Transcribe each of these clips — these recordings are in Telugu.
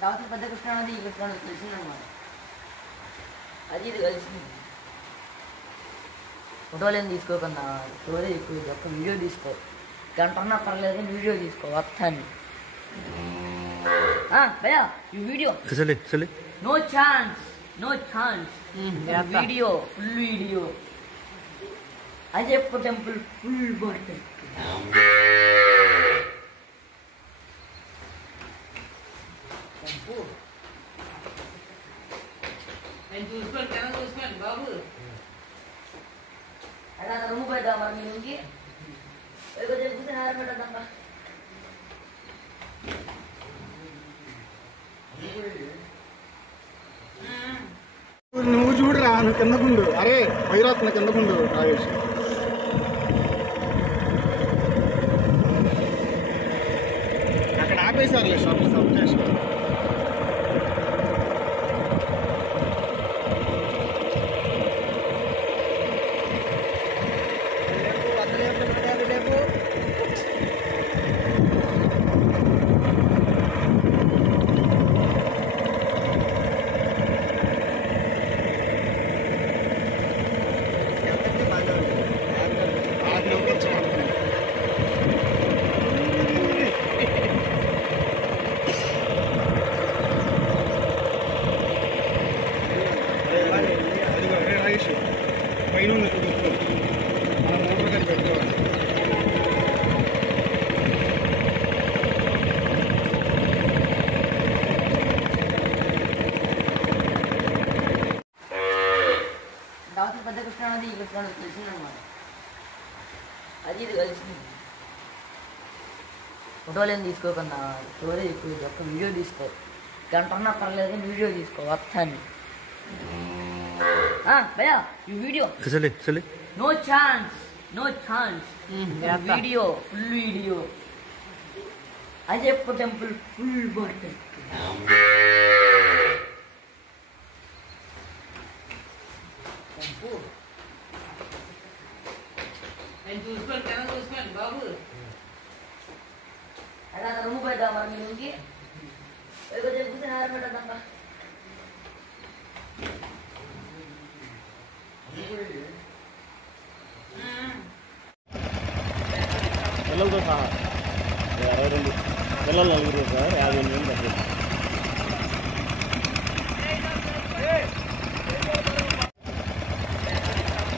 దావతి పెద్ద కృష్ణ అనేది ఈ కృష్ణ తెలిసిందనమాట. అది ఇది కలిసింది. ఫోటోలు ఏం తీసుకోకుండా స్టోరీ ఎక్కువ ఒక్క వీడియో తీసుకో. గంటన్నా పర్లేదు కానీ వీడియో తీసుకో వస్తాను. భయ్యా ఈ video no chance video full video Ayyappa temple full birthday. నేను చూసుకోండి బాబు. అలా రూమ్ పోయిద్దా మరి మీ నుంచి కూర్చొని హారం పెట్టద్దాం. నువ్వు చూడరా, నువ్వు కిందకుండు. అరే వైరాత్మ కిందకుండు రాయేష్. అక్కడ ఆపేశారులే షాప్ సబ్స్టేషన్. పైన ఉంది మన మోటార్ కానీ పెట్టుకోవాలి. దావతి పెద్ద కృష్ణ అనేది ఈ కృష్ణ తెలిసిందనమాట. అది ఇది కలిసింది. ఫోటోలు ఏం తీసుకోకుండా స్టోరీ ఎక్కువ ఒక్క వీడియో తీసుకో. గంటన్నా పర్లేదు కానీ వీడియో తీసుకో వస్తాను. భయ్యా ఈ video no chance video full video Ayyappa temple full birthday. నేను చూసుకోండి బాబు. అలా రూమ్ పోయిద్దా మరి మీ నుంచి కూర్చొని హారం పెట్టద్దాం. పిల్లలతో సహా 22 పిల్లలు నలుగురు సార్ 58 మంది తగ్గింది.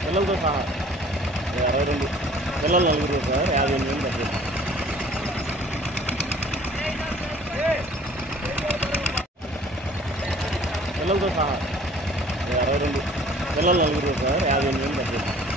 పిల్లలతో సహా 22 పిల్లలు నలుగురు సార్ 58 మంది తగ్గింది. పిల్లలతో సహా 22 పిల్లలు నలుగురు సార్ 58 మంది తగ్గింది.